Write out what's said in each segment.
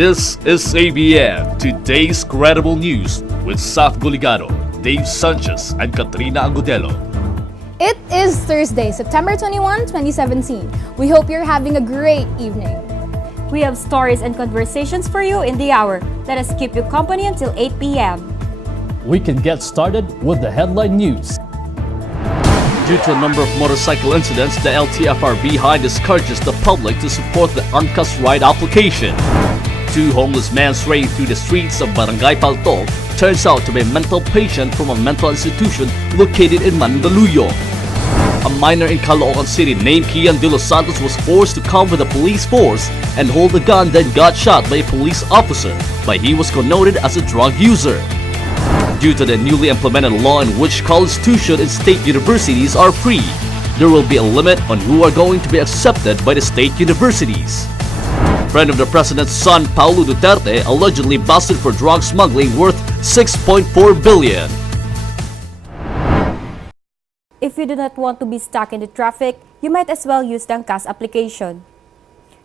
This is ABN, today's credible news with Saf Guligado, Dave Sanchez, and Katrina Agudelo. It is Thursday, September 21, 2017. We hope you're having a great evening. We have stories and conversations for you in the hour. Let us keep you company until 8 p.m. We can get started with the headline news. Due to a number of motorcycle incidents, the LTFRB high discourages the public to support the UNCAS ride application. Two homeless men straying through the streets of Barangay Palto turns out to be a mental patient from a mental institution located in Mandaluyong. A minor in Caloocan City named Kian De Los Santos was forced to come with a police force and hold a gun, then got shot by a police officer, but he was connoted as a drug user. Due to the newly implemented law in which college tuition and state universities are free, there will be a limit on who are going to be accepted by the state universities. Friend of the president's son, Paulo Duterte, allegedly busted for drug smuggling worth 6.4 billion. If you do not want to be stuck in the traffic, you might as well use the UNCAS application.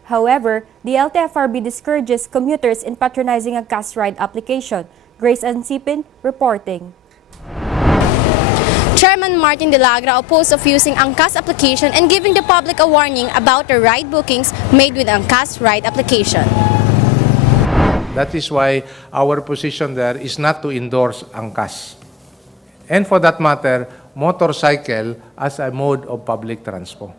However, the LTFRB discourages commuters in patronizing a UNCAS ride application. Grace Ansipin reporting. Chairman Martin De Lagra opposed of using UNCAS application and giving the public a warning about the ride bookings made with UNCAS ride application. That is why our position there is not to endorse UNCAS. And for that matter, motorcycle as a mode of public transport.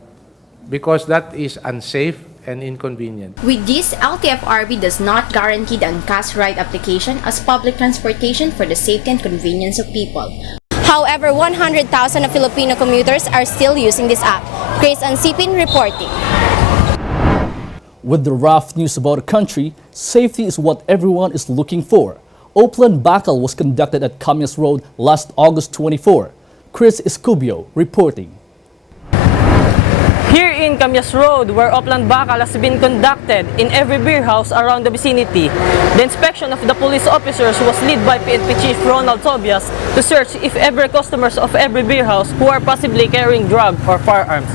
Because that is unsafe and inconvenient. With this, LTFRB does not guarantee the UNCAS ride application as public transportation for the safety and convenience of people. However, 100,000 of Filipino commuters are still using this app. Grace Ansipin reporting. With the rough news about the country, safety is what everyone is looking for. Open Bakal was conducted at Camas Road last August 24. Chris Escubio reporting. Here in Camas Road, where Oplan Bakal has been conducted in every beer house around the vicinity, the inspection of the police officers was led by PNP Chief Ronald Tobias to search if every customers of every beer house who are possibly carrying drugs or firearms.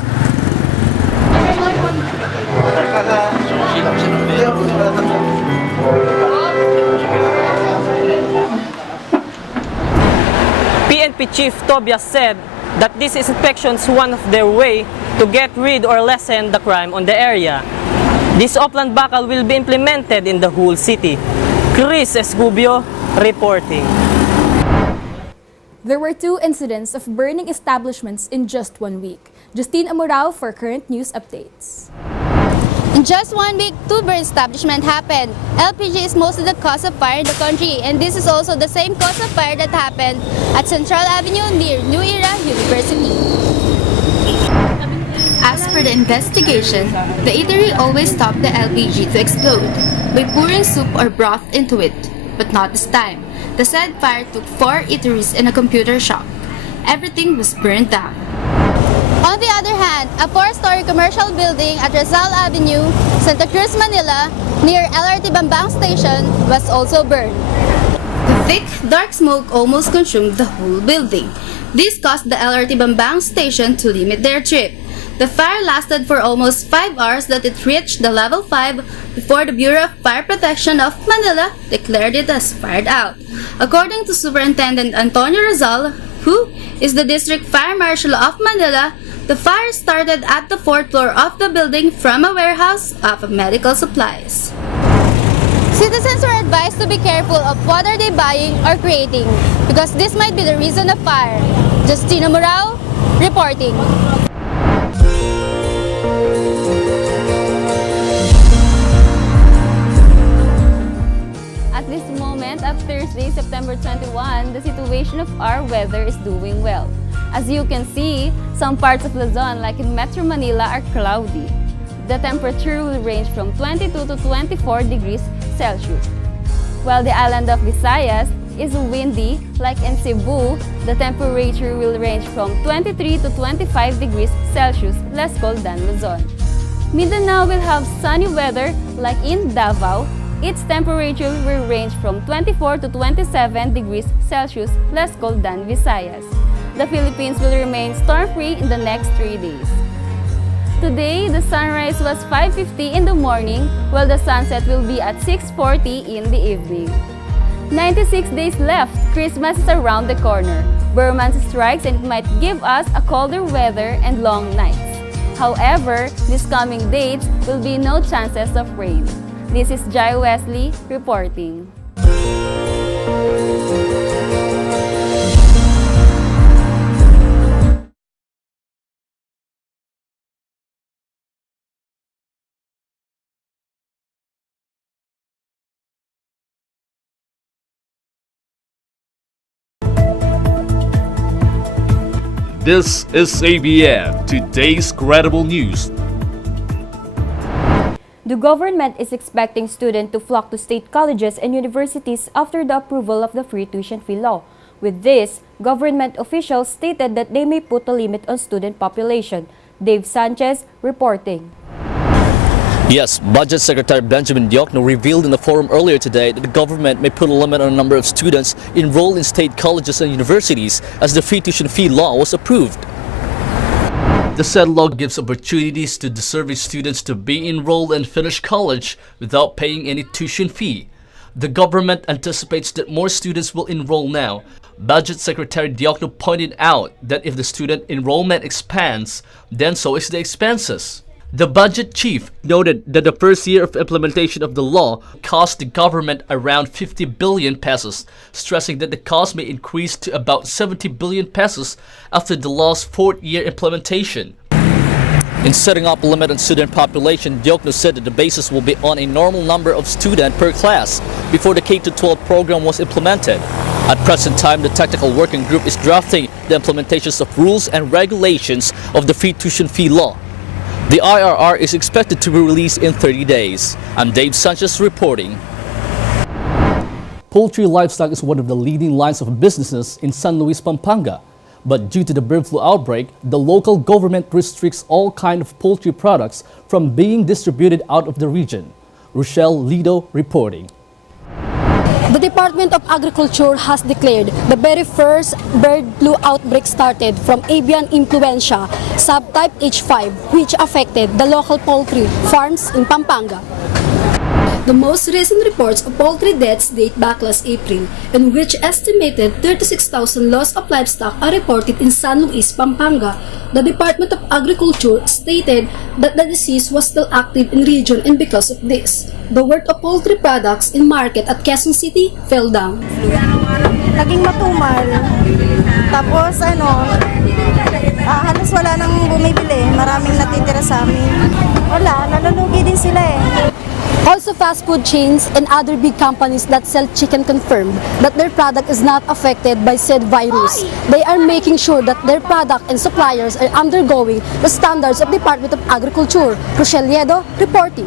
PNP Chief Tobias said that this inspection is one of their way to get rid or lessen the crime on the area. This Oplan Bakal will be implemented in the whole city. Chris Escubio reporting. There were 2 incidents of burning establishments in just 1 week. Justine Amurao for current news updates. In just 1 week, 2 burn establishments happened. LPG is mostly the cause of fire in the country, and this is also the same cause of fire that happened at Central Avenue near New Era University. As per the investigation, the eatery always stopped the LPG to explode by pouring soup or broth into it, but not this time. The said fire took 4 eateries and a computer shop. Everything was burned down. On the other hand, a 4-story commercial building at Rizal Avenue, Santa Cruz, Manila, near LRT Bambang Station, was also burned. The thick, dark smoke almost consumed the whole building. This caused the LRT Bambang Station to limit their trip. The fire lasted for almost 5 hours that it reached the level 5 before the Bureau of Fire Protection of Manila declared it as fired out. According to Superintendent Antonio Rizal, who is the District Fire Marshal of Manila, the fire started at the 4th floor of the building from a warehouse of medical supplies. Citizens are advised to be careful of what are they buying or creating because this might be the reason of fire. Justine Amurao reporting. At this moment of Thursday, September 21, the situation of our weather is doing well. As you can see, some parts of Luzon, like in Metro Manila, are cloudy. The temperature will range from 22 to 24 degrees Celsius. While the island of Visayas is windy, like in Cebu, the temperature will range from 23 to 25 degrees Celsius, less cold than Luzon. Mindanao will have sunny weather, like in Davao. Its temperature will range from 24 to 27 degrees Celsius, less cold than Visayas. The Philippines will remain storm-free in the next 3 days. Today, the sunrise was 5:50 in the morning, while the sunset will be at 6:40 in the evening. 96 days left, Christmas is around the corner. Burr month strikes and it might give us a colder weather and long nights. However, these coming dates will be no chances of rain. This is Jai Wesley reporting. This is ABN, today's credible news. The government is expecting students to flock to state colleges and universities after the approval of the free tuition fee law. With this, government officials stated that they may put a limit on student population. Dave Sanchez reporting. Yes, Budget Secretary Benjamin Diokno revealed in the forum earlier today that the government may put a limit on the number of students enrolled in state colleges and universities as the free tuition fee law was approved. The said law gives opportunities to deserving students to be enrolled and finish college without paying any tuition fee. The government anticipates that more students will enroll now. Budget Secretary Diokno pointed out that if the student enrollment expands, then so is the expenses. The budget chief noted that the first year of implementation of the law cost the government around 50 billion pesos, stressing that the cost may increase to about 70 billion pesos after the law's fourth-year implementation. In setting up a limit on student population, Diokno said that the basis will be on a normal number of students per class before the K-12 program was implemented. At present time, the technical working group is drafting the implementations of rules and regulations of the free tuition fee law. The IRR is expected to be released in 30 days. I'm Dave Sanchez reporting. Poultry livestock is one of the leading lines of businesses in San Luis, Pampanga. But due to the bird flu outbreak, the local government restricts all kinds of poultry products from being distributed out of the region. Rochelle Lido reporting. The Department of Agriculture has declared the very first bird flu outbreak started from avian influenza subtype H5, which affected the local poultry farms in Pampanga. The most recent reports of poultry deaths date back last April, in which estimated 36,000 loss of livestock are reported in San Luis, Pampanga. The Department of Agriculture stated that the disease was still active in region, and because of this, the worth of poultry products in market at Quezon City fell down. Naging matumal. Tapos halos wala nang bumibili. Maraming natitira sa amin. Wala, nalulugi din sila eh. Also, fast food chains and other big companies that sell chicken confirmed that their product is not affected by said virus. They are making sure that their product and suppliers are undergoing the standards of Department of Agriculture. Rochelle Liedo reporting.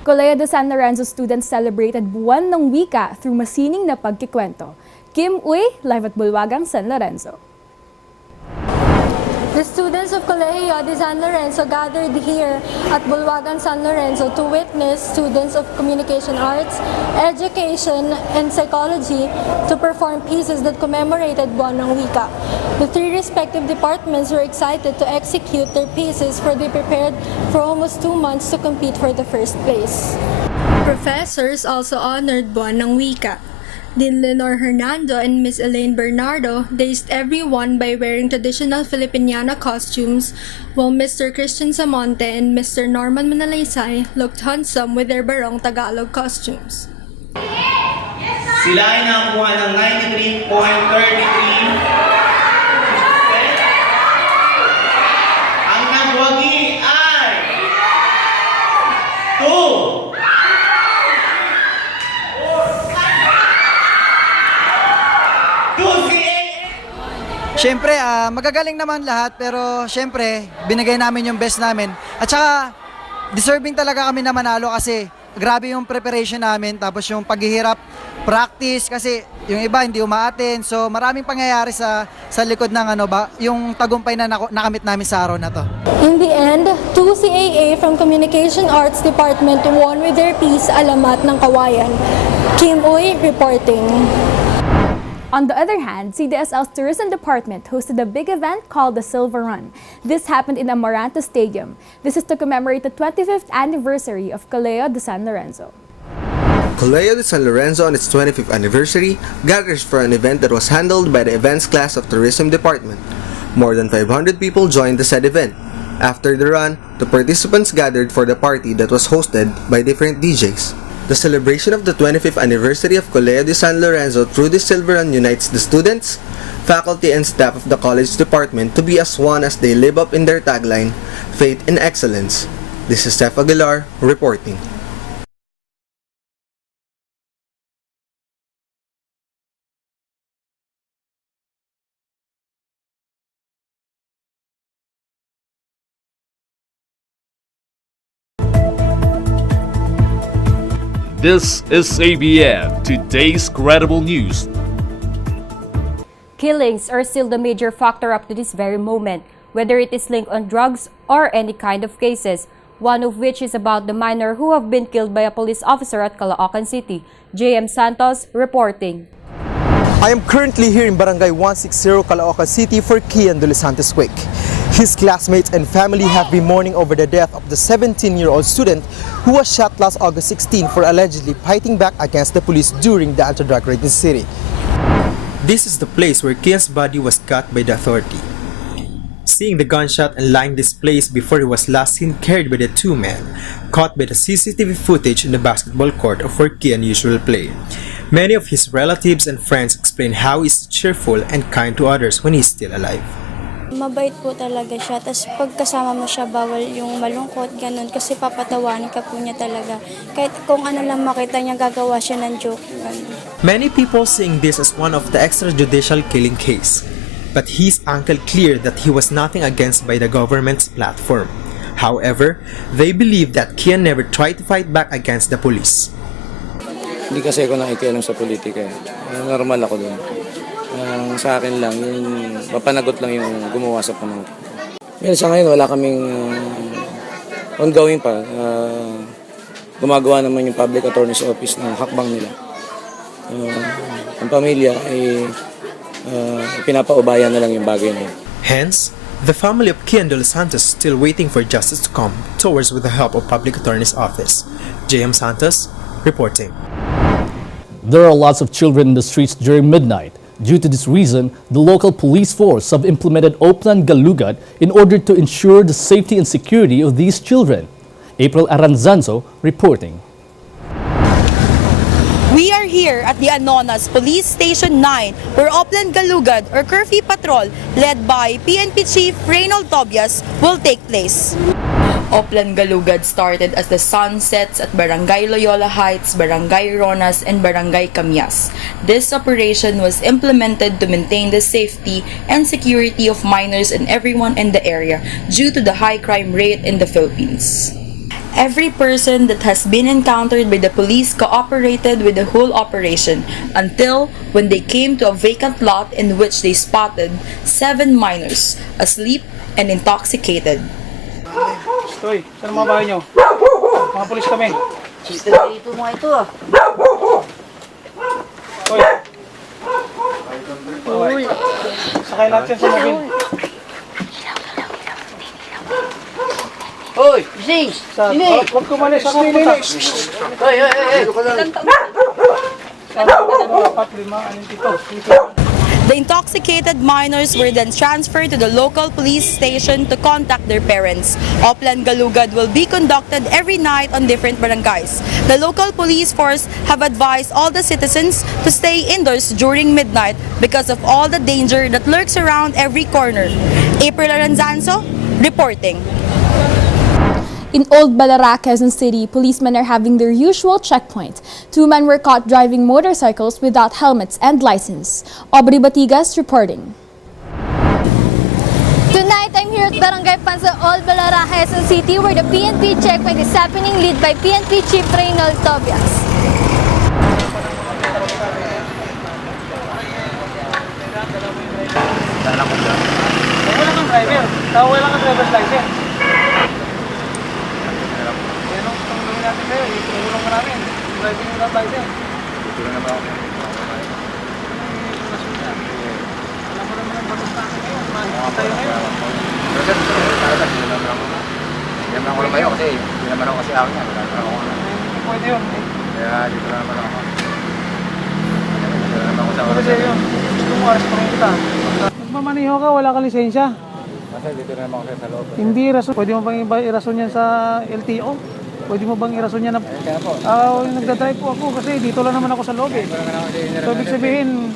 Colegio de San Lorenzo students celebrated Buwan ng Wika through masining na pagkikwento. Kim Uy, live at Bulwagang, San Lorenzo. The students of Colegio de San Lorenzo gathered here at Bulwagan, San Lorenzo to witness students of communication arts, education, and psychology to perform pieces that commemorated Buwan ng Wika. The three respective departments were excited to execute their pieces, for they prepared for almost 2 months to compete for the first place. Professors also honored Buwan ng Wika. Dean Lenore Hernando and Miss Elaine Bernardo dazed everyone by wearing traditional Filipiniana costumes, while Mr. Christian Samonte and Mr. Norman Manalaysay looked handsome with their barong Tagalog costumes. Sila ay nakakuha ng 93.33%. Ang nagwagi ay 2. Siyempre, magagaling naman lahat, pero siyempre, binigay namin yung best namin. At saka, deserving talaga kami na manalo kasi grabe yung preparation namin, tapos yung paghihirap, practice, kasi yung iba hindi umaaten. So, maraming pangyayari sa likod ng yung tagumpay na nakamit namin sa araw na to. In the end, 2 CAA from Communication Arts Department won with their piece Alamat ng Kawayan. Kim Uy reporting. On the other hand, CDSL's tourism department hosted a big event called the Silver Run. This happened in Aranzanso Stadium. This is to commemorate the 25th anniversary of Colegio de San Lorenzo. Colegio de San Lorenzo on its 25th anniversary gathers for an event that was handled by the events class of tourism department. More than 500 people joined the said event. After the run, the participants gathered for the party that was hosted by different DJs. The celebration of the 25th anniversary of Colegio de San Lorenzo through the Silver Run unites the students, faculty, and staff of the college department to be as one as they live up in their tagline, Faith in Excellence. This is Steph Aguilar reporting. This is ABN, today's credible news. Killings are still the major factor up to this very moment, whether it is linked on drugs or any kind of cases, one of which is about the minor who have been killed by a police officer at Caloocan City. J.M. Santos reporting. I am currently here in Barangay 160 Caloocan City for Kian de los Santos Week. His classmates and family have been mourning over the death of the 17-year-old student who was shot last August 16 for allegedly fighting back against the police during the anti-drug raid in the city. This is the place where Kian's body was cut by the authority. Seeing the gunshot and lying displaced before he was last seen carried by the two men, caught by the CCTV footage in the basketball court of where Kian usually played. Many of his relatives and friends explain how he is cheerful and kind to others when he is still alive. Mabait po talaga siya. Tapos pagkasama mo siya, bawal yung malungkot, ganun. Kasi papatawanin ka po niya talaga. Kahit kung ano lang makita niya, gagawa siya ng joke. Ganun. Many people seeing this as one of the extrajudicial killing case. But his uncle cleared that he was nothing against by the government's platform. However, they believe that Kian never tried to fight back against the police. Hindi kasi ako nakikialam sa politika. Normal ako doon. Sa akin lang, yung mapanagot lang yung gumawa sa pamangkin. Ngayon sa ngayon, wala kaming ongoing pa. Gumagawa naman yung Public Attorney's Office ng hakbang nila. Ang pamilya ay pinapaubayan na lang yung bagay na yun. Hence, the family of Kian de los Santos still waiting for justice to come towards with the help of Public Attorney's Office. J.M. Santos reporting. There are lots of children in the streets during midnight. Due to this reason, the local police force have implemented Oplan Galugad in order to ensure the safety and security of these children. April Aranzanso reporting. We are here at the Anonas Police Station 9 where Oplan Galugad or Curfew Patrol led by PNP Chief Reynold Tobias will take place. Oplan Galugad started as the sun sets at Barangay Loyola Heights, Barangay Ronas, and Barangay Camias. This operation was implemented to maintain the safety and security of minors and everyone in the area due to the high crime rate in the Philippines. Every person that has been encountered by the police cooperated with the whole operation until when they came to a vacant lot in which they spotted 7 minors asleep and intoxicated. Stoy, saan mga bahay nyo? Mga polis kami. Dito mga ito ah. Stoy. Uy. Sakay lahat yan sa mobil. Hoy, Sings! Sini! Huwag kumalis ako pupunta. Hoy, hoy, hoy! The intoxicated minors were then transferred to the local police station to contact their parents. Oplan Galugad will be conducted every night on different barangays. The local police force have advised all the citizens to stay indoors during midnight because of all the danger that lurks around every corner. April Aranzanso, reporting. In Old Balara, Quezon City, policemen are having their usual checkpoint. 2 men were caught driving motorcycles without helmets and license. Aubrey Batigas reporting. Tonight, I'm here at Barangay Pansa, Old Balara, Quezon City, where the PNP checkpoint is happening, led by PNP Chief Reynold Tobias. Wala kang driver. Wala kang driver's license. Natin kayo, itulong mo namin. Driving without license. Ito na ba ako? Pagod na ako ngayon. Makikita tayo ngayon. Pero sir, talaga, hindi naman ako lumayo kasi hindi naman ako kasi ako niya. Wala naman ako. Hindi pwede yun. Kaya dito na naman ako. Dito na naman ako sa oras. Kasi yun, gusto mo aras pa rin kita. Nagmamaniho ka, wala ka lisensya. Kasi dito na naman ako sa loob. Hindi rason. Pwede mo bang irason yan sa LTO? Pwede mo bang irason yan na... Kaya po. Nagdadrive po ako kasi dito lang naman ako sa loob eh. So, ibig sabihin,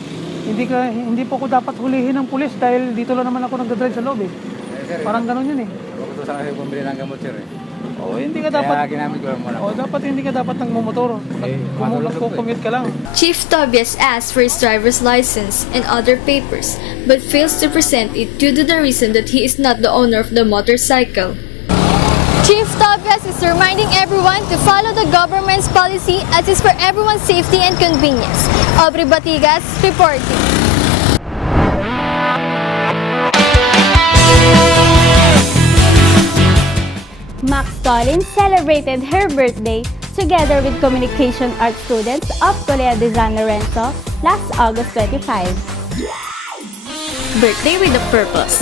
hindi po ako dapat hulihin ng pulis dahil dito lang naman ako nagdadrive sa loob eh. Parang ganun yun eh. Gusto sa kasi bumili ng gamot sir eh. Hindi ka dapat... Kaya ginamit ko lang muna. Dapat hindi ka dapat nagmumotor. Commute ka lang. Chief Tobias asked for his driver's license and other papers, but fails to present it due to the reason that he is not the owner of the motorcycle. Chief Tobias is reminding everyone to follow the government's policy as is for everyone's safety and convenience. Aubrey Batigas reporting. Max Collins celebrated her birthday together with communication art students of Colegio de San Lorenzo last August 25. Birthday with a purpose.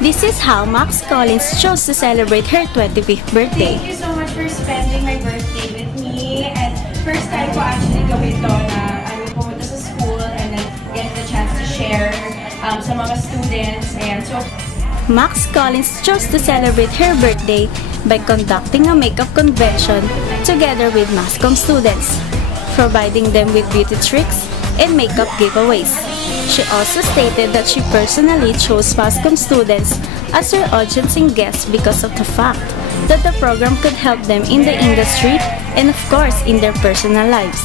This is how Max Collins chose to celebrate her 25th birthday. Thank you so much for spending my birthday with me. And first time ko actually gawin to na pumunta sa school and then get the chance to share sa mga students. And so, Max Collins chose to celebrate her birthday by conducting a makeup convention together with MassCom students, providing them with beauty tricks and makeup giveaways. She also stated that she personally chose MassCom students as her audience and guests because of the fact that the program could help them in the industry and of course in their personal lives.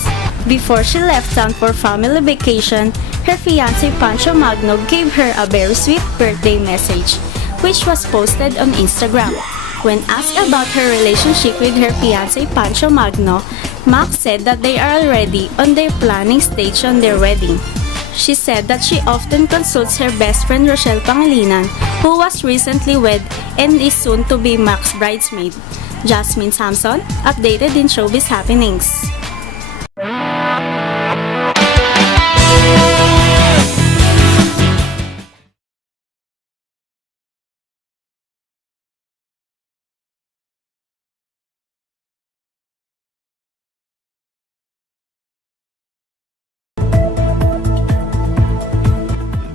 Before she left town for family vacation, her fiancé Pancho Magno gave her a very sweet birthday message, which was posted on Instagram. When asked about her relationship with her fiancé Pancho Magno, Max said that they are already on their planning stage on their wedding. She said that she often consults her best friend Rochelle Pangilinan, who was recently wed and is soon to be Max's bridesmaid. Jasmine Samson, updated in Showbiz Happenings.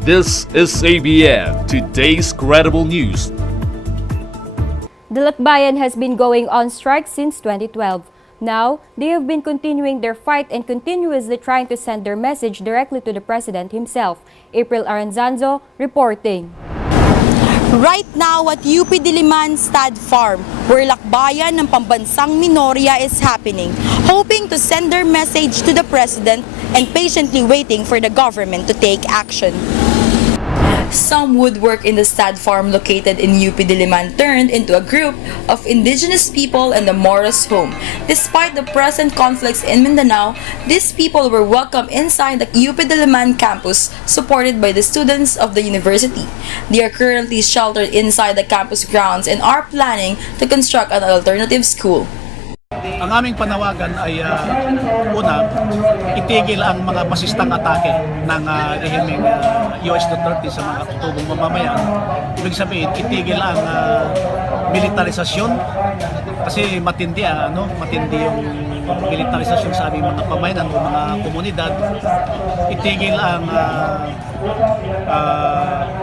This is ABN, today's credible news. The Lakbayan has been going on strike since 2012. Now, they have been continuing their fight and continuously trying to send their message directly to the President himself. April Aranzanso reporting. Right now at UP Diliman Stud Farm, where lakbayan ng pambansang minorya is happening, hoping to send their message to the President and patiently waiting for the government to take action. Some woodwork in the stud farm located in UP Diliman turned into a group of indigenous people and the Moros home. Despite the present conflicts in Mindanao, these people were welcome inside the UP Diliman campus, supported by the students of the university. They are currently sheltered inside the campus grounds and are planning to construct an alternative school. Ang aming panawagan ay una, itigil ang mga masistang atake ng rehimeng US Duterte sa mga tutubong mamamayan. Ibig sabihin, itigil ang militarisasyon kasi matindi yung militarisasyon sa aming mga pamayanan o mga komunidad. Itigil ang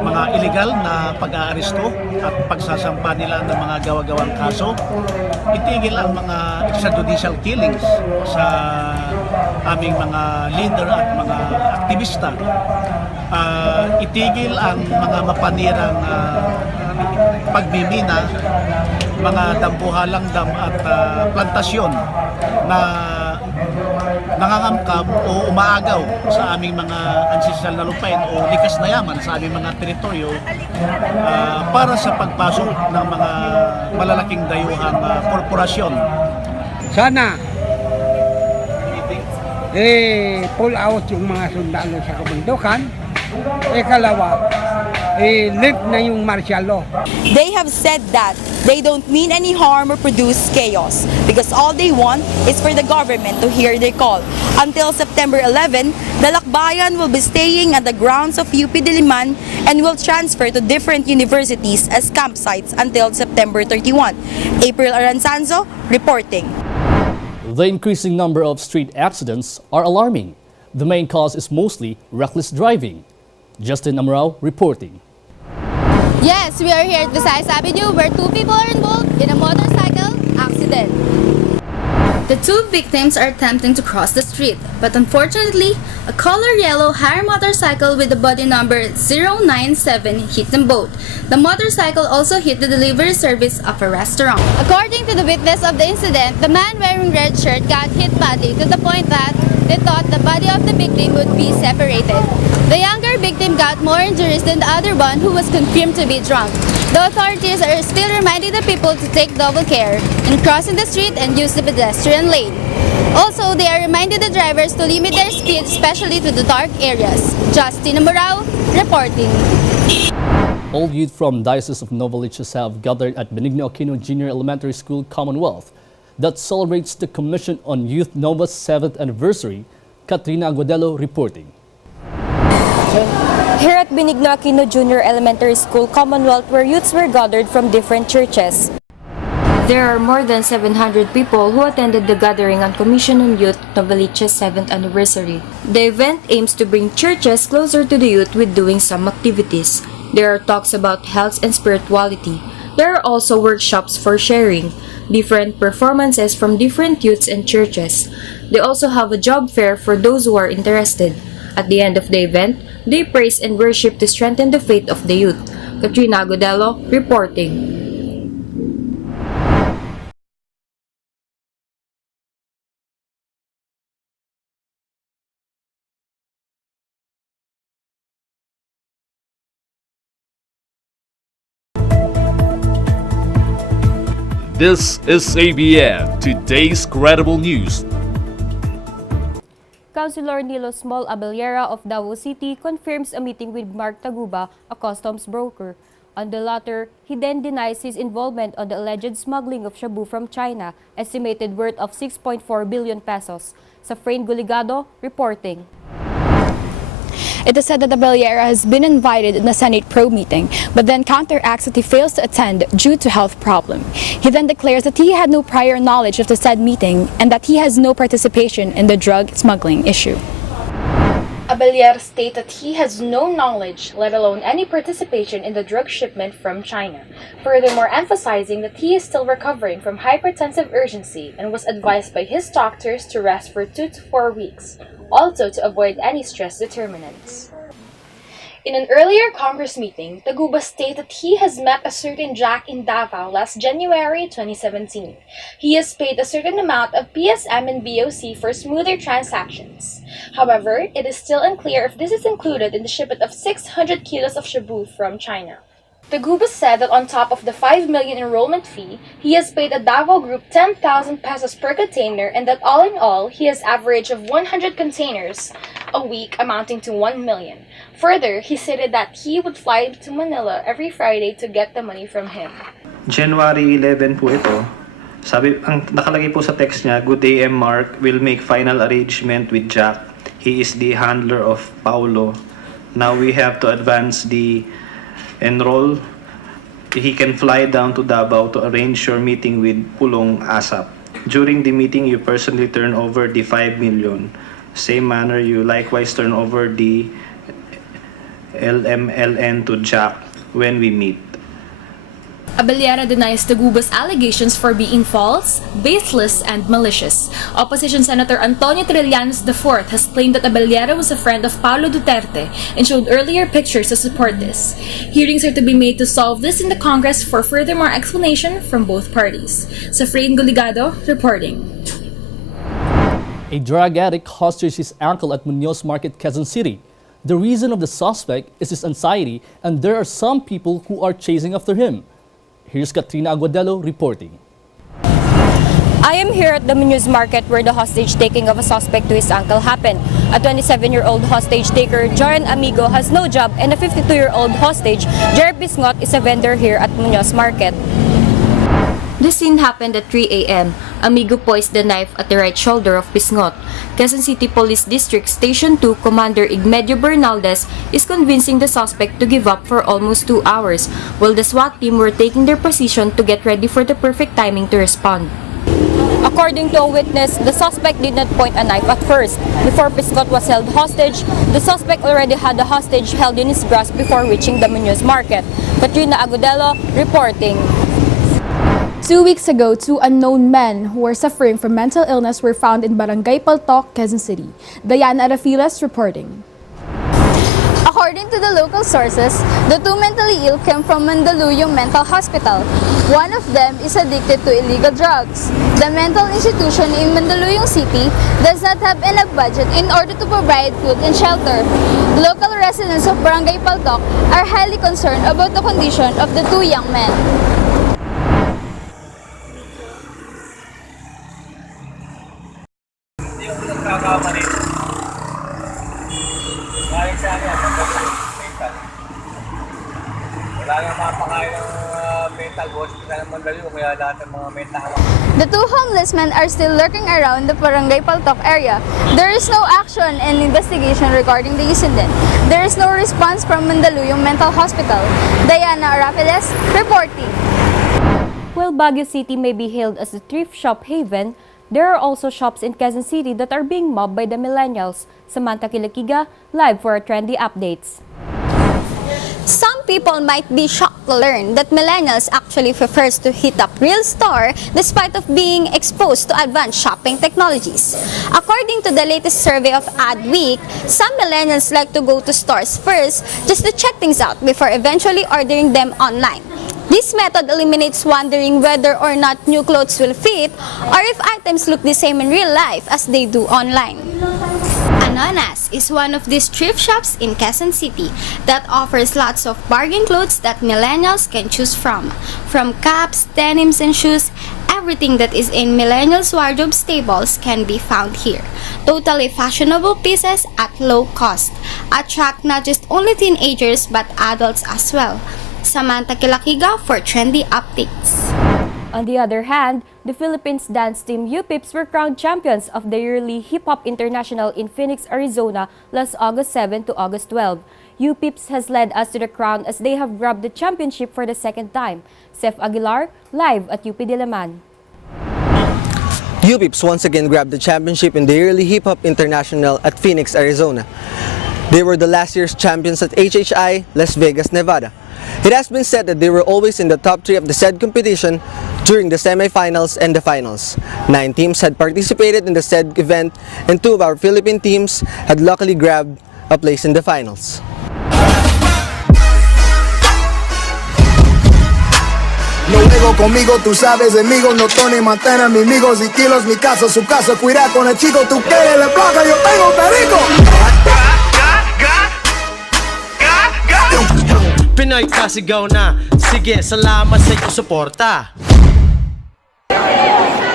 mga illegal na pag-aaresto at pagsasampa nila ng mga gawa-gawang kaso. Itigil ang mga extrajudicial killings sa aming mga leader at mga aktivista. Itigil ang mga mapanirang pagmimina, mga dambuhalang dam at plantasyon na nangangambkam o umaagaw sa aming mga ancestral na lupain o likas na yaman sa aming mga teritoryo para sa pagpasok ng mga malalaking dayuhang korporasyon. Sana pull out yung mga sundalo sa kabundukan. Ikalawa, lift na yung martial law. They have said that they don't mean any harm or produce chaos because all they want is for the government to hear their call. Until September 11, the Lakbayan will be staying at the grounds of UP Diliman and will transfer to different universities as campsites until September 31. April Aranzanso reporting. The increasing number of street accidents are alarming. The main cause is mostly reckless driving. Justine Amurao reporting. Yes, we are here at Visayas Avenue where two people are involved in a motorcycle accident. The two victims are attempting to cross the street, but unfortunately, a color yellow hire motorcycle with the body number 097 hit them both. The motorcycle also hit the delivery service of a restaurant. According to the witness of the incident, the man wearing red shirt got hit badly to the point that they thought the body of the victim would be separated. The younger victim got more injuries than the other one, who was confirmed to be drunk. The authorities are still reminding the people to take double care in crossing the street and use the pedestrian lane. Also, they are reminding the drivers to limit their speed, especially to the dark areas. Justine Amurao reporting. All youth from Diocese of Novaliches have gathered at Benigno Aquino Junior Elementary School Commonwealth that celebrates the Commission on Youth Nova's 7th anniversary. Katrina Aguadelo reporting. Here at Benigno Aquino Junior Elementary School Commonwealth, where youths were gathered from different churches. There are more than 700 people who attended the gathering on Commission on Youth Novaliches 7th anniversary. The event aims to bring churches closer to the youth with doing some activities. There are talks about health and spirituality. There are also workshops for sharing, different performances from different youths and churches. They also have a job fair for those who are interested. At the end of the event, they praise and worship to strengthen the faith of the youth. Katrina Aguadelo reporting. This is ABN, today's credible news. Councilor Nilo Small Abellera of Davao City confirms a meeting with Mark Taguba, a customs broker. On the latter, he then denies his involvement on the alleged smuggling of shabu from China, estimated worth of 6.4 billion pesos. Safrain Guligado reporting. It is said that Abellera has been invited in the Senate probe meeting, but then counteracts that he fails to attend due to health problem. He then declares that he had no prior knowledge of the said meeting and that he has no participation in the drug smuggling issue. Abellera states that he has no knowledge, let alone any participation in the drug shipment from China, furthermore emphasizing that he is still recovering from hypertensive urgency and was advised by his doctors to rest for 2 to 4 weeks, also to avoid any stress determinants. In an earlier Congress meeting, Taguba stated that he has met a certain Jack in Davao last January 2017. He has paid a certain amount of PSM and BOC for smoother transactions. However, it is still unclear if this is included in the shipment of 600 kilos of shabu from China. Taguba said that on top of the 5 million enrollment fee, he has paid a Davao group 10,000 pesos per container and that all in all, he has average of 100 containers a week amounting to 1 million. Further, he stated that he would fly to Manila every Friday to get the money from him. January 11 po ito. Sabi, ang nakalagay po sa text niya, "Good day, M. Mark. Will make final arrangement with Jack. He is the handler of Paulo. Now we have to advance the enroll. He can fly down to Davao to arrange your meeting with Pulong ASAP. During the meeting, you personally turn over the 5 million. Same manner, you likewise turn over the LMLN to Jack when we meet." Abellera denies Taguba's allegations for being false, baseless, and malicious. Opposition Senator Antonio Trillanes IV has claimed that Abellera was a friend of Paulo Duterte and showed earlier pictures to support this. Hearings are to be made to solve this in the Congress for furthermore explanation from both parties. Safrain Guligado reporting. A drug addict hostage his uncle at Muñoz Market, Quezon City. The reason of the suspect is his anxiety, and there are some people who are chasing after him. Here's Katrina Aguadelo reporting. I am here at the Muñoz Market where the hostage taking of a suspect to his uncle happened. A 27-year-old hostage taker, Joran Amigo, has no job, and a 52-year-old hostage, Jerry Bisngot, is a vendor here at Muñoz Market. The scene happened at 3 a.m. Amigo poised the knife at the right shoulder of Bisngot. Quezon City Police District Station 2 Commander Igmedio Bernaldez is convincing the suspect to give up for almost 2 hours, while the SWAT team were taking their position to get ready for the perfect timing to respond. According to a witness, the suspect did not point a knife at first. Before Bisngot was held hostage, the suspect already had the hostage held in his grasp before reaching the Muñoz Market. Katrina Agudelo reporting. 2 weeks ago, 2 unknown men who were suffering from mental illness were found in Barangay Paltok, Quezon City. Diana Arafiles reporting. According to the local sources, the 2 mentally ill came from Mandaluyong Mental Hospital. One of them is addicted to illegal drugs. The mental institution in Mandaluyong City does not have enough budget in order to provide food and shelter. Local residents of Barangay Paltok are highly concerned about the condition of the 2 young men. The 2 homeless men are still lurking around the Barangay Paltok area. There is no action and investigation regarding the incident. There is no response from Mandaluyong Mental Hospital. Diana Arafiles reporting. While Baguio City may be hailed as a thrift shop haven, there are also shops in Quezon City that are being mobbed by the millennials. Samantha Kilakiga, live for our trendy updates. Some people might be shocked to learn that millennials actually prefers to hit up real store despite of being exposed to advanced shopping technologies. According to the latest survey of Adweek, some millennials like to go to stores first just to check things out before eventually ordering them online. This method eliminates wondering whether or not new clothes will fit or if items look the same in real life as they do online. Anonas is one of these thrift shops in Quezon City that offers lots of bargain clothes that millennials can choose from. From caps, denims, and shoes, everything that is in millennials' wardrobe staples can be found here. Totally fashionable pieces at low cost. Attract not just only teenagers but adults as well. Samantha Kilakiga for Trendy Updates. On the other hand, the Philippines dance team UPIPs were crowned champions of the yearly Hip Hop International in Phoenix, Arizona last August 7 to August 12. UPIPs has led us to the crown as they have grabbed the championship for the second time. Seth Aguilar, live at UP Diliman. UPIPs once again grabbed the championship in the yearly Hip Hop International at Phoenix, Arizona. They were the last year's champions at HHI, Las Vegas, Nevada. It has been said that they were always in the top 3 of the said competition during the semifinals and the finals. 9 teams had participated in the said event and 2 of our Philippine teams had luckily grabbed a place in the finals. Luego conmigo, tú sabes, amigos, no Tony Montana, mis amigos y kilos, mi casa, su casa, cuida con el chico, tú quieres la placa, yo tengo perico. Pinoy kasigaw na, sige, salamat sa iyong suporta.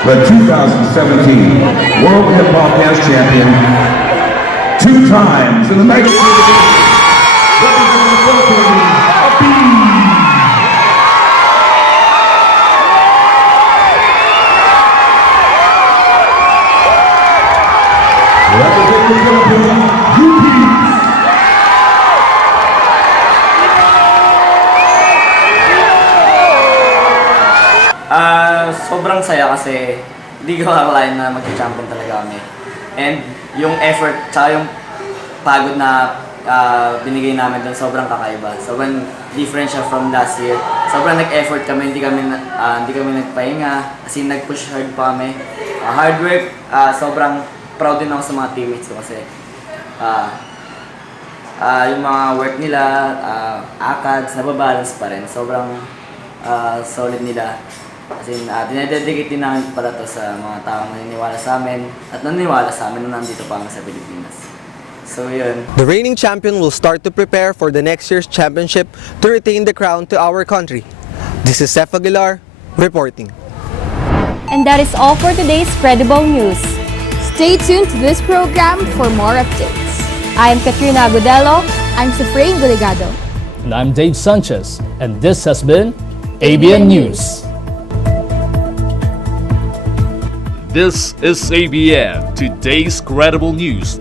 The 2017 World Hip Hop Dance Champion, 2 times in the mega division, representing the Philippines, ABN. Representing the Philippines, UP. Sobrang saya kasi hindi ko akalain na mag-champion talaga kami. And yung effort tsaka yung pagod na binigay namin doon sobrang kakaiba. Sobrang different siya from last year. Sobrang nag-effort kami, hindi kami nagpahinga kasi nag-push hard pa kami. Hard work, sobrang proud din ako sa mga teammates ko kasi yung mga work nila, ACADS, nababalance pa rin. Sobrang solid nila. Kasi dinededicate din namin pala to sa mga taong naniniwala sa amin at naniniwala sa amin na nandito pa sa Pilipinas. So yun. The reigning champion will start to prepare for the next year's championship to retain the crown to our country. This is Seth Aguilar reporting. And that is all for today's Credible News. Stay tuned to this program for more updates. I am Katrina Agudelo. I'm Sefrain Delegado. And I'm Dave Sanchez, and this has been ABN News. This is ABN, today's credible news.